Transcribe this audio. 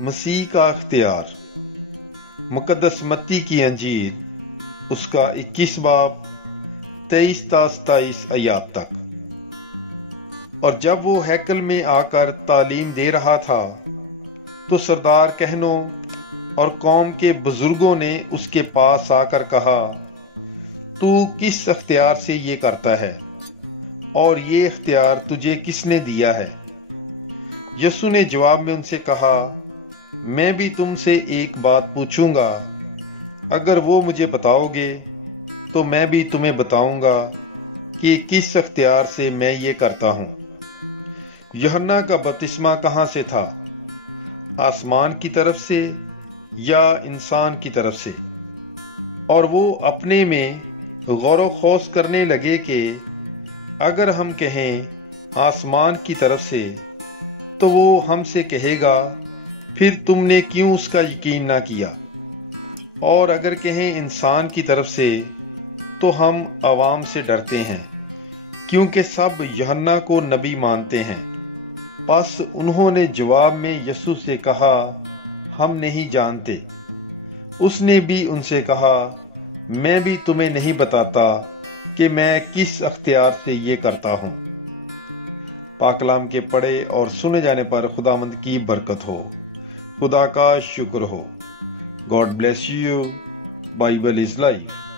مسیح کا اختیار۔ مقدس متی کی انجیل اس کا 21 باب 23 تا 27 آیات تک۔ اور جب وہ ہیکل میں آ کر تعلیم دے رہا تھا تو سردار کہنوں اور قوم کے بزرگوں نے اس کے پاس آ کر کہا، تو کس اختیار سے یہ کرتا ہے اور یہ اختیار تجھے کس نے دیا ہے؟ یسوع نے جواب میں ان سے کہا، میں بھی تم سے ایک بات پوچھوں گا، اگر وہ مجھے بتاؤ گے تو میں بھی تمہیں بتاؤں گا کہ کس اختیار سے میں یہ کرتا ہوں۔ یوحنا کا بپتسمہ کہاں سے تھا؟ آسمان کی طرف سے یا انسان کی طرف سے؟ اور وہ اپنے میں غور و خوض کرنے لگے کہ اگر ہم کہیں آسمان کی طرف سے تو وہ ہم سے کہے گا، پھر تم نے کیوں اس کا یقین نہ کیا؟ اور اگر کہیں انسان کی طرف سے تو ہم عوام سے ڈرتے ہیں، کیونکہ سب یوحنا کو نبی مانتے ہیں۔ پس انہوں نے جواب میں یسوع سے کہا، ہم نہیں جانتے۔ اس نے بھی ان سے کہا، میں بھی تمہیں نہیں بتاتا کہ میں کس اختیار سے یہ کرتا ہوں۔ پاک کلام کے پڑھے اور سنے جانے پر خداوند کی برکت ہو، خدا کا شکر ہو۔ God bless you. Bible is life.